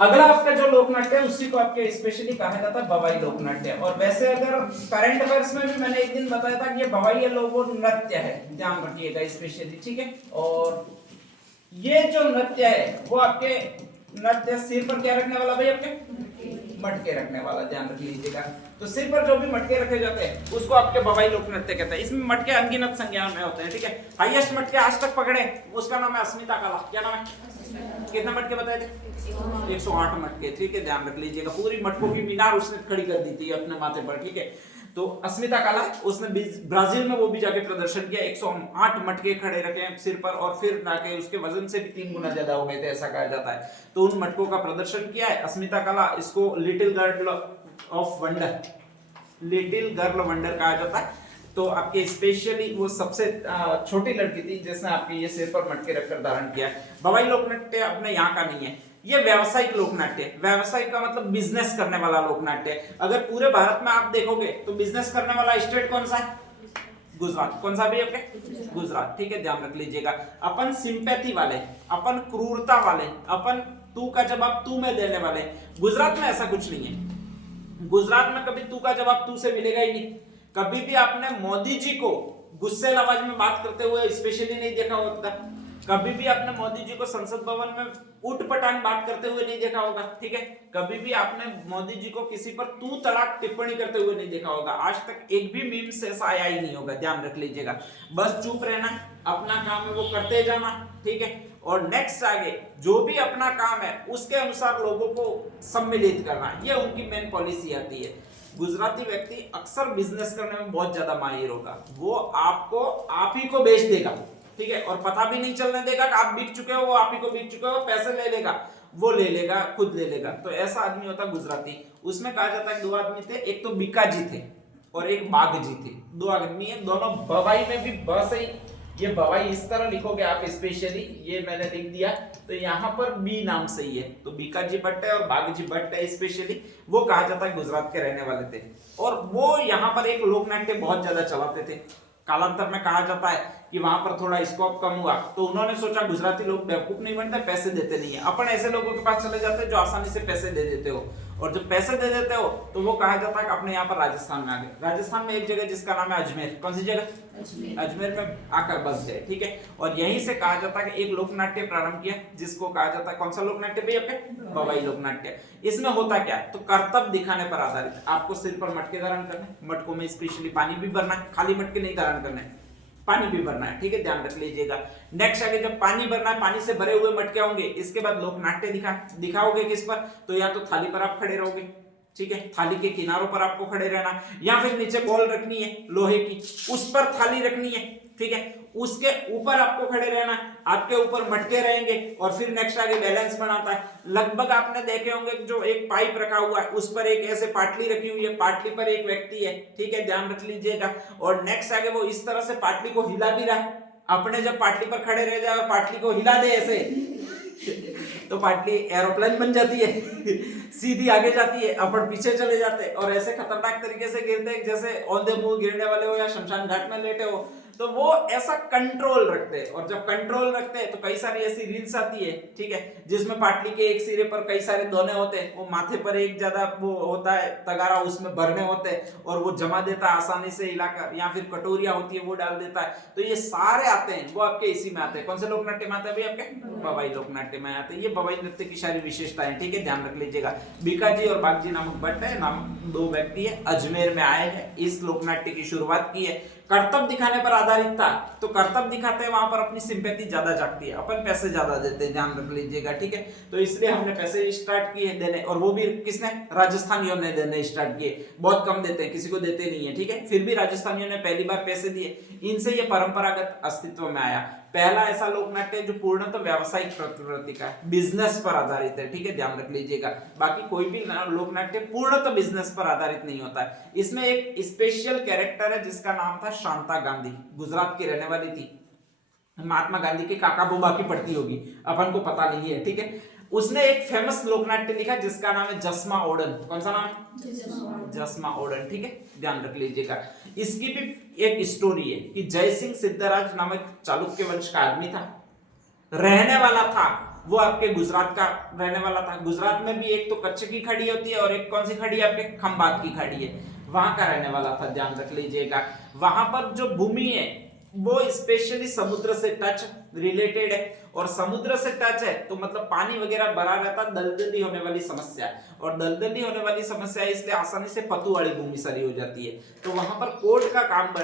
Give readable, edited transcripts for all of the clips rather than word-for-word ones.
अगला आपका जो लोक नाट्य है उसी को आपके स्पेशली कहा जाता है बवाई लोक नाट्य। और वैसे अगर करंट अफेयर्स में भी मैंने एक दिन बताया था कि ये बवाई लोक नृत्य है, ध्यान रखिएगा स्पेशली, ठीक है। और ये जो नृत्य है वो आपके नृत्य सिर पर क्या रखने वाला भाई, आपके मटके रखने वाला, ध्यान रख लीजिएगा। तो सिर पर जो भी मटके रखे जाते हैं उसको आपके बवाई लोक नृत्य कहते हैं। इसमें मटके अनगिनत संख्या में होते हैं, ठीक है। हाईएस्ट मटके आज तक पकड़े उसका नाम है अस्मिता कला। क्या नाम है? कितने मटके बताए थे? 108 मटके, ठीक है, ध्यान रख लीजिएगा। पूरी मटकों की मीनार उसने खड़ी कर दी थी अपने माथे पर, ठीक है। तो अस्मिता काला उसने ब्राजील में वो भी जाके प्रदर्शन किया, 108 मटके खड़े रखे हैं सिर पर, और फिर जाके उसके वजन से भी 3 गुना ज्यादा हो गए थे, ऐसा कहा जाता है। तो उन मटकों का प्रदर्शन किया है अस्मिता काला। इसको little girl of wonder, little girl wonder कहा जाता है। तो आपके स्पेशली वो सबसे छोटी लड़की थी जिसने आपके ये सिर पर मटके रखकर धारण किया। बवाई लोक नृत्य अपने यहाँ का नहीं है, ये व्यावसायिक लोक नाट्य। व्यावसायिक का मतलब बिजनेस करने वाला लोक नाट्य। अगर पूरे भारत में आप देखोगे तो बिजनेस करने वाला स्टेट कौन सा है? गुजरात। कौन सा भी? आपके गुजरात, ठीक है, ध्यान रख लीजिएगा। अपन सिंपैथी वाले, अपन क्रूरता वाले, अपन तू का जवाब तू में देने वाले। गुजरात में ऐसा कुछ नहीं है। गुजरात में कभी तू का जवाब तू से मिलेगा ही नहीं। कभी भी आपने मोदी जी को गुस्से आवाज में बात करते हुए स्पेशली नहीं देखा होता। कभी भी आपने मोदी जी को संसद भवन में उठपटांग बात करते हुए नहीं देखा होगा, ठीक है। कभी भी आपने मोदी जी को किसी पर तू तड़ाक टिप्पणी करते हुए नहीं देखा होगा। आज तक एक भी मीम्स ऐसा आया ही नहीं होगा, ध्यान रख लीजिएगा। बस चुप रहना, अपना काम है वो करते जाना, ठीक है। और नेक्स्ट आगे जो भी अपना काम है उसके अनुसार लोगों को सम्मिलित करना, ये उनकी मेन पॉलिसी आती है। गुजराती व्यक्ति अक्सर बिजनेस करने में बहुत ज्यादा माहिर होगा। वो आपको आप ही को बेच देगा, ठीक है, और पता भी नहीं चलने देगा कि आप बिक चुके हो, वो आप ही को बिक चुके हो, पैसे ले लेगा, वो ले लेगा, खुद ले लेगा। तो ऐसा आदमी होता गुजराती। उसमें कहा जाता है 2 आदमी थे, एक तो बीकाजी थे और एक बागजी थे। 2 आदमी है, दोनों बवाई में भी ब सही। ये बवाई इस तरह लिखोगे आप स्पेशली, ये मैंने लिख दिया तो यहाँ पर बी नाम सही है। तो बीकाजी भट्ट है और बागजी भट्ट है स्पेशली। वो कहा जाता है गुजरात के रहने वाले थे और वो यहाँ पर एक लोक नाट्य बहुत ज्यादा चलाते थे। कालांतर में कहा जाता है कि वहां पर थोड़ा स्कोप कम हुआ तो उन्होंने सोचा गुजराती लोग बेवकूफ नहीं बनते, पैसे देते नहीं है, अपन ऐसे लोगों के पास चले जाते हैं जो आसानी से पैसे दे देते हो। और जब पैसे दे देते हो तो वो कहा जाता है कि अपने यहाँ पर राजस्थान में आ गए। राजस्थान में एक जगह जिसका नाम है अजमेर। कौन सी जगह? अजमेर में आकर बस गए, ठीक है। और यहीं से कहा जाता है कि एक लोक नाट्य प्रारंभ किया जिसको कहा जाता है, कौन सा लोक नाट्य भैया? बवाई लोक नाट्य। इसमें होता क्या है? तो कर्तव्य दिखाने पर आधारित। आपको सिर पर मटके धारण करने, मटकों में स्पेशली पानी भी भरना है, खाली मटके नहीं धारण करने, पानी भी भरना है, ठीक है, ध्यान रख लीजिएगा। नेक्स्ट आगे जब पानी भरना है, पानी से भरे हुए मटके होंगे, इसके बाद लोक नाट्य दिखाओगे किस पर? तो या तो थाली पर आप खड़े रहोगे, ठीक है, थाली के किनारों पर आपको खड़े रहना, या फिर नीचे बॉल रखनी है लोहे की, उस पर थाली रखनी है, ठीक है, उसके ऊपर आपको खड़े रहना, आपके ऊपर मटके रहेंगे। और फिर नेक्स्ट आगे बैलेंस बनाता है। लगभग आपने देखे होंगे जो एक पाइप रखा हुआ है उस पर एक ऐसे पाटली रखी हुई है, पाटली पर एक व्यक्ति है, ठीक है, ध्यान रख लीजिएगा। और नेक्स्ट आगे वो इस तरह से पाटली को हिला भी रहा है। अपने जब पाटली पर खड़े रह जाए और पाटली को हिला दे ऐसे तो पाटली एरोप्लेन बन जाती है सीधी आगे जाती है, अपन पीछे चले जाते हैं और ऐसे खतरनाक तरीके से गिरते हैं जैसे ऑन द मूव गिरने वाले हो या शमशान घाट में लेटे हो। तो वो ऐसा कंट्रोल रखते हैं। और जब कंट्रोल रखते हैं तो कई सारी ऐसी रील्स आती है, ठीक है, जिसमें पाटली के एक सिरे पर कई सारे दोने होते हैं, वो माथे पर एक ज्यादा वो होता है तगारा, उसमें भरने होते हैं और वो जमा देता है आसानी से हिलाकर, या फिर कटोरिया होती है वो डाल देता है। तो ये सारे आते हैं, वो आपके इसी में आते हैं। कौन से लोक नाट्य में आते हैं भाई? आपके बवाई लोक नाट्य में आते हैं। ये बवाई नृत्य की सारी विशेषताएं, ठीक है, ध्यान रख लीजिएगा। बीकाजी और बागजी नामक भट्ट है, नामक 2 व्यक्ति है, अजमेर में आए हैं, इस लोक नाट्य की शुरुआत की है। कर्तव्य दिखाने पर आधारित था, तो कर्तव्य दिखाते हैं वहां पर अपनी सिंपैथी ज्यादा जागती है, अपन पैसे ज्यादा देते हैं, ध्यान रख लीजिएगा, ठीक है। तो इसलिए हमने पैसे स्टार्ट किए देने, और वो भी किसने? राजस्थानियों ने देने स्टार्ट किए। बहुत कम देते हैं, किसी को देते नहीं है, ठीक है, फिर भी राजस्थानियों ने पहली बार पैसे दिए, इनसे ये परंपरागत अस्तित्व में आया। पहला ऐसा लोक नाट्य जो पूर्णतः व्यावसायिक प्रकृति का है, बिजनेस पर आधारित है, ठीक है, ध्यान रख लीजिएगा। बाकी कोई भी लोक नाट्य पूर्णतः बिजनेस पर आधारित नहीं होता है। इसमें एक स्पेशल कैरेक्टर है जिसका नाम था शांता गांधी, गुजरात की रहने वाली थी, महात्मा गांधी के काका बुबा की पड़ती होगी, अपन को पता नहीं है, ठीक है। उसने एक फेमस लोकनाट्य लिखा जिसका नाम है जसमा ओडन। कौन सा नाम है? जसमा ओडन, ठीक है, ध्यान रख लीजिएगा। इसकी भी एक स्टोरी है कि जय सिंह सिद्धराज नामक चालुक्य वंश का आदमी था, रहने वाला था वो आपके गुजरात का रहने वाला था। गुजरात में भी एक तो कच्छ की खाड़ी होती है और एक कौन सी खाड़ी है आपके, खंबात की खाड़ी है, वहां का रहने वाला था, ध्यान रख लीजिएगा। वहां पर जो भूमि है वो स्पेशली समुद्र से टच रिलेटेड है, और समुद्र से टच है तो मतलब पानी वगैरह भरा रहता, दलदली होने वाली समस्या है, और दलदली होने वाली समस्या है इसलिए आसानी से पतु वाली भूमि सारी हो जाती है। तो वहां पर कोट का काम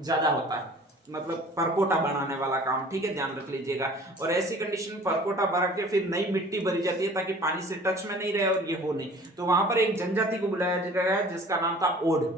ज्यादा होता है, मतलब परकोटा बनाने वाला काम, ठीक है, ध्यान रख लीजिएगा। और ऐसी कंडीशन में परकोटा भरा के फिर नई मिट्टी भरी जाती है ताकि पानी से टच में नहीं रहे और ये हो नहीं। तो वहां पर एक जनजाति को बुलाया गया जिसका नाम था ओड।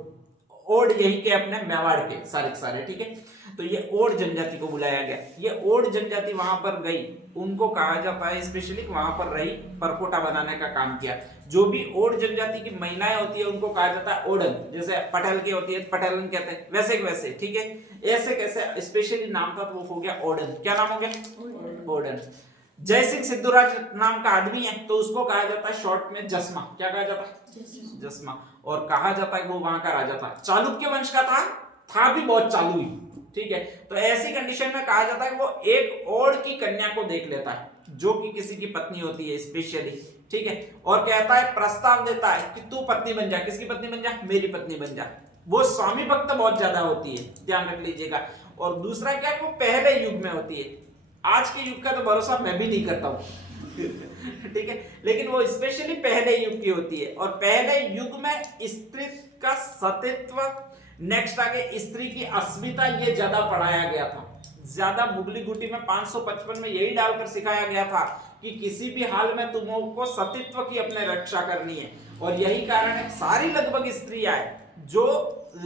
ओड यही के अपने मेवाड़ के सारे, ठीक है। तो ये ओड जनजाति को बुलाया गया। ये ओड जनजाति वहां पर गई, उनको कहा जाता है स्पेशली वहां पर रही, परकोटा बनाने का काम किया। जो भी ओड जनजाति की महिलाएं होती है उनको कहा जाता है ओडन, जैसे पटेल की होती है पटेलन कहते हैं, वैसे ठीक है। ऐसे कैसे स्पेशली नाम था तो वो हो गया ओडन। क्या नाम हो गया, ओडन। जयसिंह सिद्धूराज नाम का आदमी है तो उसको कहा जाता है शॉर्ट में जस्मा। क्या कहा जाता है, जस्मा। और कहा जाता है वो वहां का राजा था, चालुक्य वंश का था भी बहुत चालू ही, ठीक है। तो ऐसी कंडीशन में कहा जाता है कि वो एक ओड की कन्या को देख लेता है जो कि किसी की पत्नी होती है स्पेशली, ठीक है, और कहता है, प्रस्ताव देता है कि तू पत्नी बन जा। किसकी पत्नी बन जा, मेरी पत्नी बन जा। वो स्वामी भक्त बहुत ज्यादा होती है, ध्यान रख लीजिएगा। और दूसरा क्या है, वो पहले युग में होती है। आज के युग का तो भरोसा मैं भी नहीं करता हूं ठीक है, लेकिन वो स्पेशली पहले युग की होती है। और पहले युग में स्त्री का सतीत्व, नेक्स्ट आगे स्त्री की अस्मिता, ये ज्यादा पढ़ाया गया था। ज्यादा मुगली गुटी में 555 में यही डालकर सिखाया गया था कि किसी भी हाल में तुमको सतीत्व की अपने रक्षा करनी है। और यही कारण है सारी लगभग स्त्रियां जो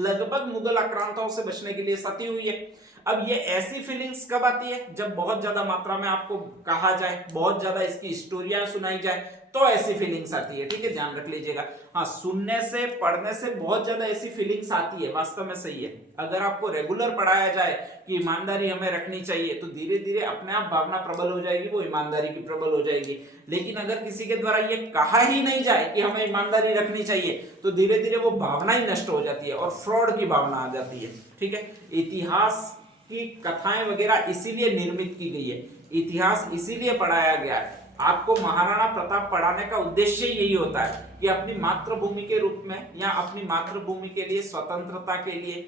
लगभग मुगल आक्रांताओं से बचने के लिए सती हुई है। अब ये ऐसी फीलिंग्स कब आती है, जब बहुत ज्यादा मात्रा में आपको कहा जाए, बहुत ज्यादा इसकी स्टोरियां सुनाई जाए, तो ऐसी फीलिंग्स आती है, ठीक है, ध्यान रख लीजिएगा। हाँ, सुनने से पढ़ने से बहुत ज्यादा ऐसी फीलिंग्स आती है, वास्तव में सही है। अगर आपको रेगुलर पढ़ाया जाए कि ईमानदारी हमें रखनी चाहिए तो धीरे धीरे अपने आप भावना प्रबल हो जाएगी, वो ईमानदारी की प्रबल हो जाएगी। लेकिन अगर किसी के द्वारा ये कहा ही नहीं जाए कि हमें ईमानदारी रखनी चाहिए तो धीरे धीरे वो भावना ही नष्ट हो जाती है और फ्रॉड की भावना आ जाती है, ठीक है। इतिहास की कथाएं वगैरह इसीलिए निर्मित की गई है, इतिहास इसीलिए पढ़ाया गया है। आपको महाराणा प्रताप पढ़ाने का उद्देश्य यही होता है कि अपनी मातृभूमि के रूप में या अपनी मातृभूमि के लिए, स्वतंत्रता के लिए,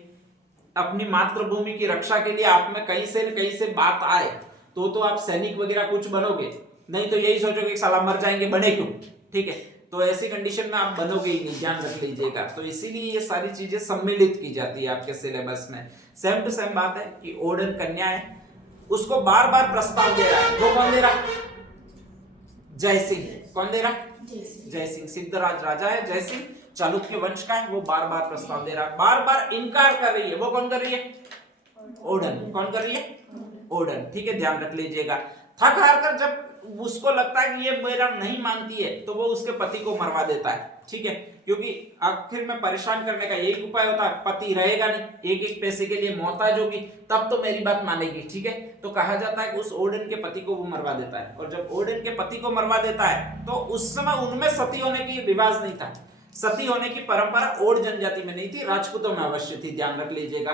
अपनी मातृभूमि की रक्षा के लिए आप में कहीं से बात आए तो आप सैनिक वगैरह कुछ बनोगे, नहीं तो यही सोचोगे कि साला मर जाएंगे, बने क्यों, ठीक है। तो ऐसी कंडीशन में आप बनोगे ही नहीं, ध्यान रख लीजिएगा। तो इसीलिए ये सारी चीजें सम्मिलित की जाती है आपके सिलेबस में। सेम टू सेम बात है कि ओडन कन्या है, उसको बार बार प्रस्ताव दे रहा है। वो कौन दे रहा है, जयसिंह। कौन दे रहा है, जयसिंह। सिद्धराज राजा है, जयसिंह चालुक्य वंश का है, वो बार बार प्रस्ताव दे रहा है, बार बार इनकार कर रही है। वो कौन कर रही है, ओडन। कौन कर रही है, ओडन, ठीक है, ध्यान रख लीजिएगा। थक हार कर जब उसको लगता है कि ये मेरा नहीं मानती है तो वो उसके पति को मरवा देता है, ठीक है, क्योंकि आखिर में परेशान करने का यही उपाय होता है, पति रहेगा नहीं, एक एक पैसे के लिए मोहताज होगी, तब तो मेरी बात मानेगी, ठीक है। तो कहा जाता है कि उस ओडन के पति को वो मरवा देता है। और जब ओडन के पति को मरवा देता है तो उस समय उनमें सती होने की रिवाज नहीं था, सती होने की परंपरा ओड जनजाति में नहीं थी, राजपूतों में अवश्य थी, ध्यान रख लीजिएगा।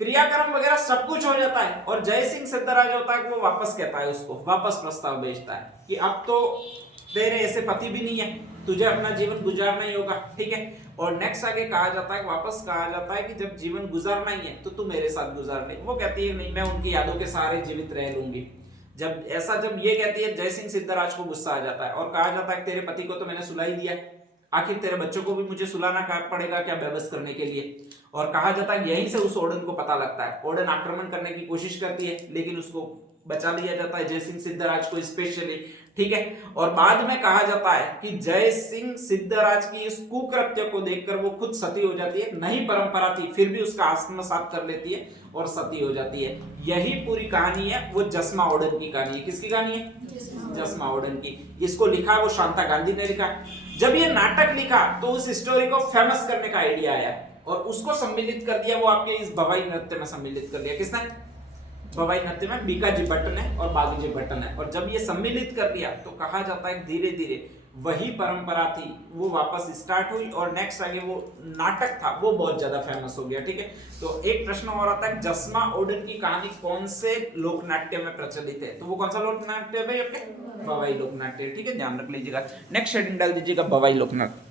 क्रियाक्रम वगैरह सब कुछ हो जाता है और जयसिंह सिद्धराज होता है, वो वापस कहता है, उसको वापस प्रस्ताव भेजता है कि अब तो तेरे ऐसे पति भी नहीं है, तुझे अपना जीवन गुजारना ही होगा, ठीक है। और नेक्स्ट आगे कहा जाता है, वापस कहा जाता है कि जब जीवन गुजारना ही है तो तू मेरे साथ गुजार ले। वो कहती है नहीं, मैं उनकी यादों के सहारे जीवित रह लूंगी। जब ये कहती है, जयसिंह सिद्धराज को गुस्सा आ जाता है और कहा जाता है तेरे पति को तो मैंने सुला ही दिया, आखिर तेरे बच्चों को भी मुझे सुलाना पड़ेगा क्या बेबस करने के लिए। और कहा जाता है यहीं से उस ओडन को पता लगता है, ओडन आक्रमण करने की कोशिश करती है लेकिन उसको बचा लिया जाता है, जयसिंह सिद्धराज को स्पेशली, ठीक है। और बाद में कहा जाता है कि जयसिंह सिद्धराज की इस कुकृत्य को देखकर वो खुद सती हो जाती है, नहीं परंपरा थी फिर भी उसका आत्मसात कर लेती है और सती हो जाती है। यही पूरी कहानी है, वो जस्मा ओडन की कहानी है। किसकी कहानी है, जस्मा ओडन की। इसको लिखा वो शांता गांधी ने लिखा। जब ये नाटक लिखा तो उस स्टोरी को फेमस करने का आइडिया आया और उसको सम्मिलित कर दिया, वो आपके इस भवाई नृत्य में सम्मिलित कर दिया। किसने, भवाई नृत्य में बीकाजी भट्ट ने और बागीजी भट्ट ने। और जब ये सम्मिलित कर दिया तो कहा जाता है धीरे धीरे वही परंपरा थी वो वापस स्टार्ट हुई और नेक्स्ट आगे वो नाटक था वो बहुत ज्यादा फेमस हो गया। ठीक है, तो एक प्रश्न और आता है जसमा ओडन की कहानी कौन से लोकनाट्य में प्रचलित है? तो वो कौन सा लोकनाट्य है भाई? अपने बवाई लोकनाट्य। ठीक है, ध्यान रख लीजिएगा। नेक्स्ट हेडिंग डाल दीजिएगा बवाई लोकनाट्य।